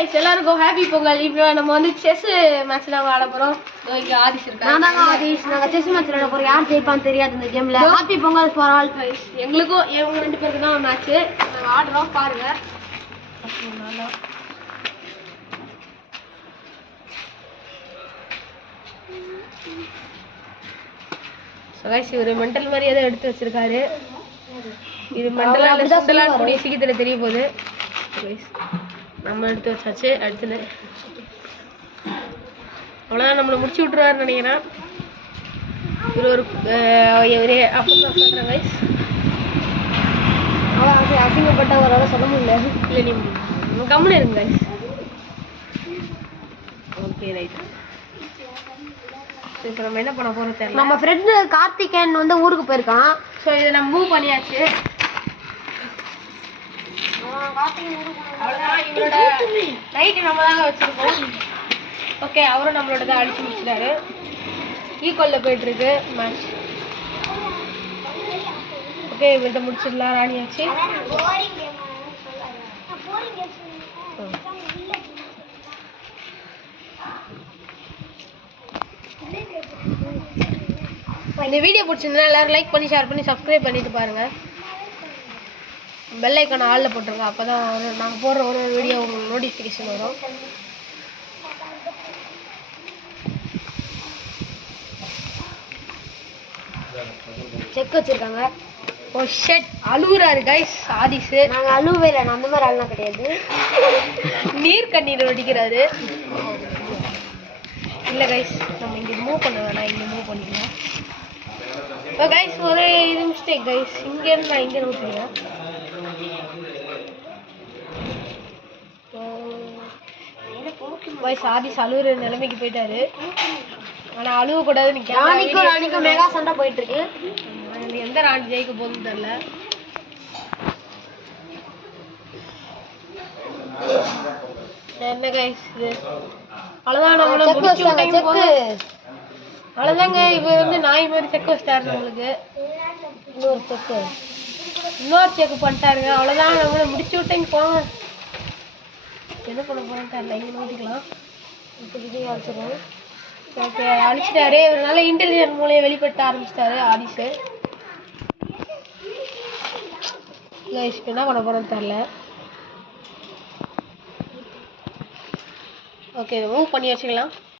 எல்லாருக்கும் ஹாப்பி பொங்கல். இப்போ நம்ம வந்து செஸ் மேட்ச் தான் ஆட போறோம். இங்க ஆதிஷ் இருக்காங்க. நான் தான் ஆதிஷ். நாங்க செஸ் மேட்ச் ஆட போறோம். யார் ஜெயிப்பான்னு தெரியாது இந்த கேம்ல. Happy Pongal for all guys. எங்களுக்கும் இவங்க ரெண்டு பேருக்கு தான் மேட்ச். நாங்க ஆடுறோம் பாருங்க. கைஸ் இவரு மெண்டல் மாதிரி ஏதோ எடுத்து வச்சிருக்காரு. இது மெண்டலா இல்ல சுண்டலா கூடிய சீக்கிரத்துல தெரிய போகுது. கைஸ் நம்ம எடுத்து வச்சாச்சு. அடுத்தது அவ்வளோதான், நம்மளை முடிச்சு விட்டுருவாருன்னு நினைக்கிறேன். ஒரு அப்போ தான் சொல்கிறேன் கைஸ். அவன் அசிங்கப்பட்டவரால் சொல்ல முடியல. இல்லை நீ கம்முன்னு இருங்க கைஸ். Okay right. இப்போ நம்ம என்ன பண்ண போகிறோம் தெரியல. நம்ம ஃப்ரெண்டு கார்த்திகேயன் வந்து ஊருக்கு போயிருக்கான். ஸோ இதை நம்ம மூவ் பண்ணியாச்சு. அவ்வளோதான், இவரோட நைட்டு நம்ம தாங்க வச்சுருக்கோம். ஓகே, அவரும் நம்மளோட தான் அடிச்சு முடிச்சிட்டாரு. ஈக்குவலில் போயிட்டுருக்கு மேட்ச். ஓகே, இவர்கிட்ட முடிச்சிடலாம். ராணியாச்சு. இந்த வீடியோ பிடிச்சிருந்தா எல்லாரும் லைக் பண்ணி ஷேர் பண்ணி சப்ஸ்கிரைப் பண்ணிட்டு பாருங்கள். பெல் ஐக்கான ஆளில் போட்டுருங்க. அப்போ தான் நாங்கள் போடுற ஒரு வீடியோ உங்களுக்கு நோட்டிஃபிகேஷன் வரும். செக் வச்சுருக்காங்க. ஓ ஷெட், அழுகுறாரு கைஸ் ஆதிஷ். நாங்கள் அழுவே இல்லை, நான் அந்த மாதிரி அழுனா கிடையாது. நீர் கண்ணீர் வடிக்கிறாரு. இல்லை கைஸ், நம்ம இங்கே மூவ் பண்ண வேணாம், இங்கே மூவ் பண்ணிக்கலாம். ஓ கைஸ், ஒரு இது மிஸ்டேக் கைஸ். இங்கேருந்து நான் இங்கே ஊற்றுறேன். ஆதிஷ் அழுகுற நிலைமைக்கு போயிட்டாரு. ஆனா அழுவ கூடாதுன்னு ராணிக்கும் மெகா சண்டை போயிட்டு இருக்கு. எந்த ராணி ஜெயிக்க போகுதுன்னு தெரியல. என்ன கைஸ் இது அவ்வளவுதான். அவ்வளவுதாங்க. இவ வந்து நாய் மாதிரி செக் வச்சிட்டாரு நம்மளுக்கு. இன்னொரு செக் பண்ணிட்டாருங்க. அவ்வளவுதான், நம்மள முடிச்சு விட்டேங்க. போங்க, என்ன பண்ண போறேன்னு தெரியல. இங்கே நோட்டிக்கலாம். அடிச்சிடுவோம். ஓகே, அடிச்சிட்டாரு. இவர் நல்ல இன்டெலிஜென்ட் மூலையை வெளிப்படுத்த ஆரம்பிச்சிட்டாரு ஆதிஷ். என்ன பண்ண போறோம்னு தெரியல. ஓகே, மூவ் பண்ணி வச்சுக்கலாம்.